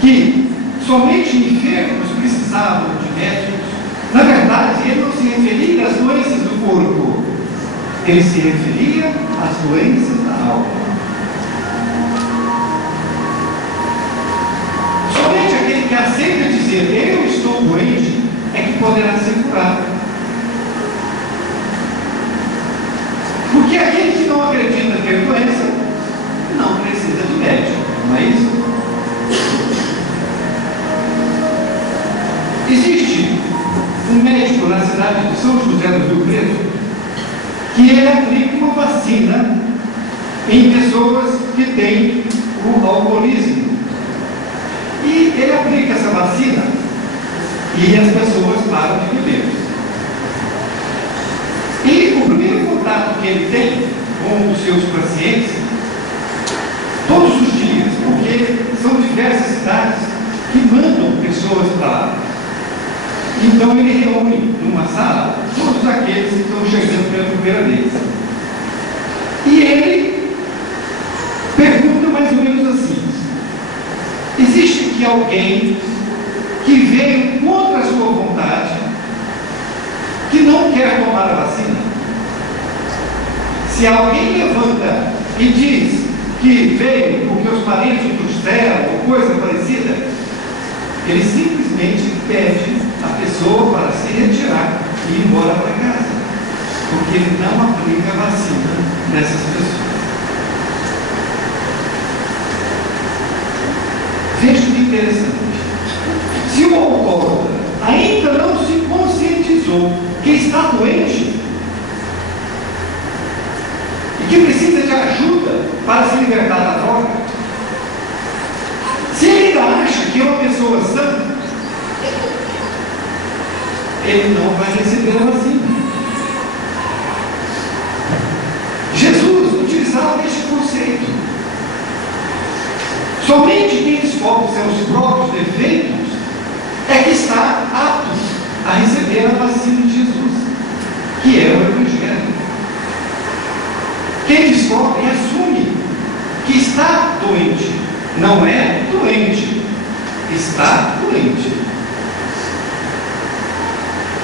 que somente enfermos precisavam de médicos, na verdade, ele não se referia às doenças do corpo, ele se referia às doenças da alma. Somente aquele que aceita dizer, eu estou doente, é que poderá ser curado. Porque aquele que não acredita ter doença, não precisa de médico, não é isso? Existe um médico na cidade de São José do Rio Preto que ele aplica uma vacina em pessoas que têm o alcoolismo. E ele aplica essa vacina e as pessoas param de beber. E o primeiro contato que ele tem com os seus pacientes, todos os dias, porque são diversas cidades que mandam pessoas para lá. Então ele reúne numa sala todos aqueles que estão chegando pela primeira vez. E ele pergunta mais ou menos assim: existe aqui alguém que veio contra a sua vontade, que não quer tomar a vacina? Se alguém levanta e diz que veio porque os parentes o trouxeram ou coisa parecida, ele simplesmente pede a pessoa para se retirar e ir embora para casa, porque ele não aplica a vacina nessas pessoas. Veja que interessante. Se o alcoólatra ainda não se conscientizou que está doente e que precisa de ajuda para se libertar da droga, se ele ainda acha que é uma pessoa sã, ele não vai receber a vacina. Jesus utilizava este conceito. Somente quem descobre seus próprios defeitos é que está apto a receber a vacina de Jesus, que é o Evangelho. Quem descobre e assume que está doente, não é doente, está doente.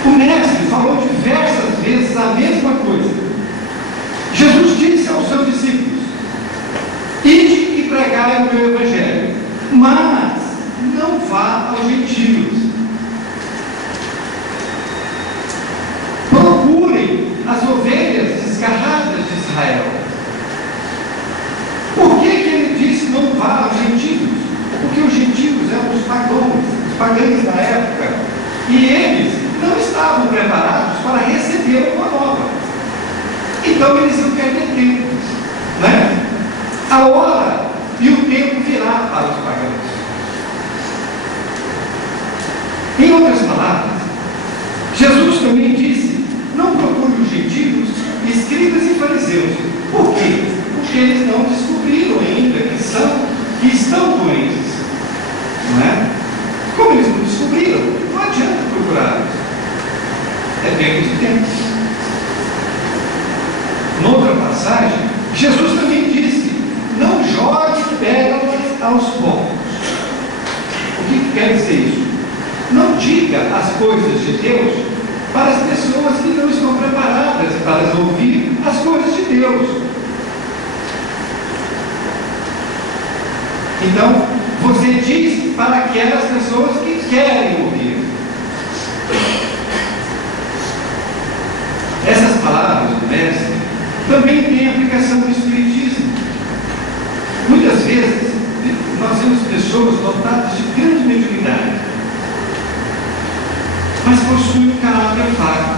O mestre falou diversas vezes a mesma coisa. Jesus disse aos seus discípulos: ide e pregai o meu Evangelho, mas não vá aos gentios. Procurem as ovelhas desgarradas de Israel. Por que ele disse não vá aos gentios? Porque os gentios eram os pagãos da época, e eles não estavam preparados para receber uma nova. Então eles iam perder tempo, né? A hora e o tempo virá para os pagãos. Em outras palavras, Jesus também disse: não procure os gentios, escribas e fariseus. Por quê? Porque eles não descobriram ainda que estão doentes, não é? Como eles não descobriram, não adianta procurá-los. É perda de tempo. Noutra passagem, Jesus também disse: não jogue pérolas aos porcos. O que quer dizer isso? Não diga as coisas de Deus para as pessoas que não estão preparadas para ouvir as coisas de Deus. Então, você diz para aquelas pessoas que querem ouvir. Essas palavras do mestre também têm aplicação no Espiritismo. Muitas vezes, nós vemos pessoas dotadas de grande mediunidade, mas possuem um caráter fraco.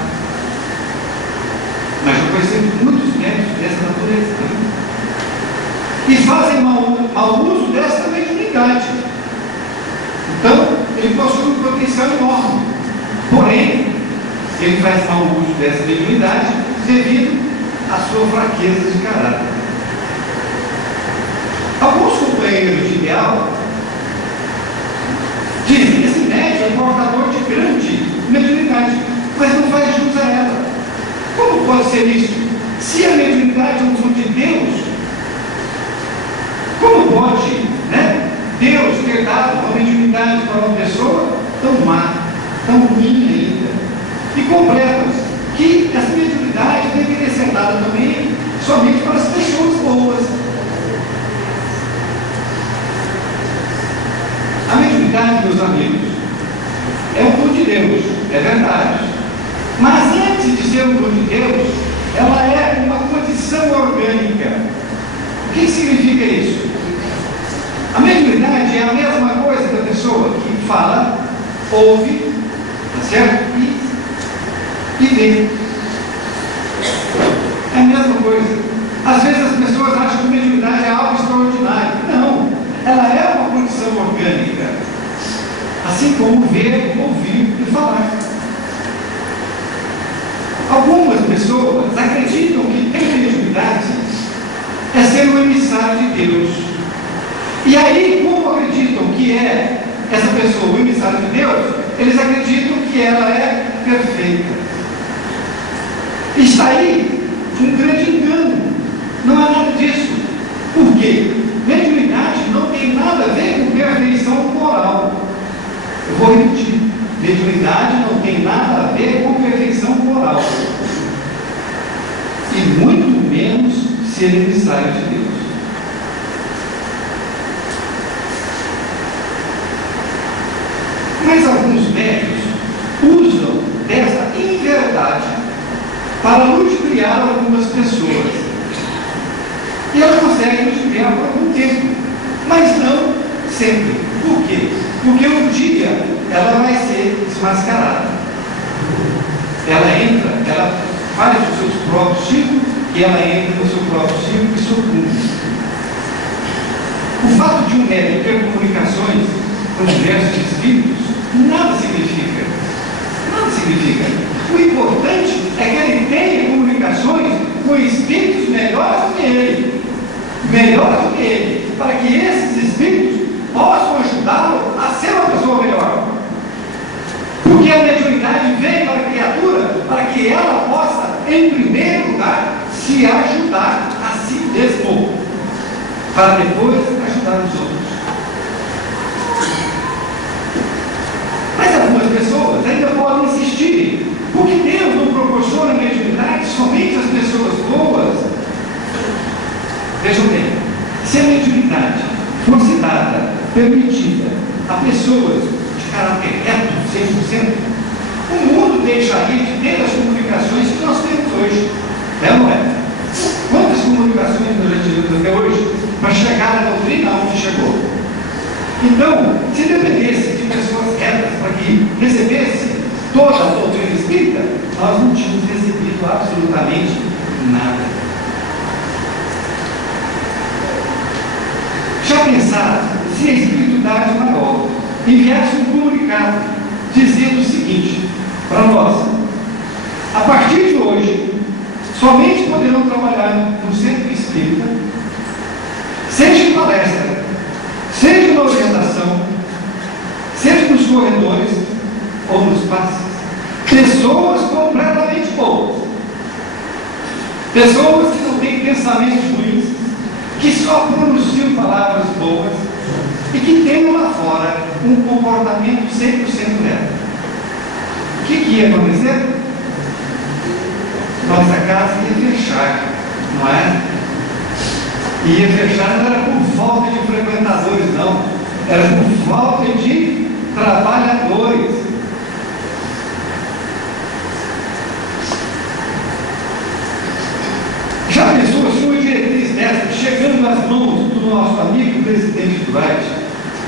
Mas eu conheço muitos médicos dessa natureza também. E fazem mau uso dessa mediunidade. Então, ele possui um potencial enorme. Porém, ele faz mau uso dessa mediunidade devido à sua fraqueza de caráter. Alguns companheiros de ideal dizem que esse médium é portador de grande mediunidade, mas não faz jus a ela. Como pode ser isso? Se a mediunidade é um dom de Deus, como pode, Deus ter dado uma mediunidade para uma pessoa tão má, tão ruim ainda, e completas, que essa mediunidade deveria ser dada também somente para as pessoas boas. A mediunidade, meus amigos, é um dom de Deus, é verdade. Mas antes de ser um dom de Deus, ela é uma condição orgânica. O que significa isso? A mediunidade é a mesma coisa da pessoa que fala, ouve, tá certo? E vê. É a mesma coisa. Às vezes as pessoas acham que a mediunidade é algo extraordinário. Não, ela é uma condição orgânica. Assim como ver, ouvir e falar. Algumas pessoas acreditam que ter mediunidade é ser um emissário de Deus. E aí, como acreditam que é essa pessoa o emissário de Deus, eles acreditam que ela é perfeita. Está aí um grande engano. Não há nada disso. Por quê? Mediunidade não tem nada a ver com perfeição moral. Eu vou repetir. Mediunidade não tem nada a ver com perfeição moral. E muito menos ser emissário de Deus. Mas alguns médios usam dessa inverdade para ludibriar algumas pessoas. E ela consegue ludibriar por algum tempo, mas não sempre. Por quê? Porque um dia ela vai ser desmascarada. Ela faz os seus próprios ciclos e ela entra no seu próprio ciclo e sucumbe. O fato de um médium ter comunicações com diversos espíritos nada significa. Nada significa. O importante é que ele tenha comunicações com espíritos melhores do que ele. Melhores do que ele. Para que esses espíritos possam ajudá-lo a ser uma pessoa melhor. Porque a mediunidade vem para a criatura para que ela possa, em primeiro lugar, se ajudar a si mesmo, para depois ajudar os outros. Mas algumas pessoas ainda podem insistir, porque Deus não proporciona mediunidade somente às pessoas boas. Vejam bem, se a mediunidade fosse dada, permitida a pessoas de caráter reto, 100%, o mundo deixaria de ter as comunicações que nós temos hoje. É ou não é? Quantas comunicações nós já tivemos até hoje para chegar à doutrina onde chegou? Então, se dependesse de pessoas retas para que recebesse toda a doutrina espírita, nós não tínhamos recebido absolutamente nada. Já pensaram se a espiritualidade maior enviasse um comunicado dizendo o seguinte para nós: a partir de hoje, somente poderão trabalhar no centro espírita, seja em palestra, seja na orientação, seja nos corredores ou nos passes, pessoas completamente boas, pessoas que não têm pensamentos ruins, que só pronunciam palavras boas e que tenham lá fora um comportamento 100% reto. O que ia acontecer? Nossa casa ia fechar, não é? Ia fechar não era por falta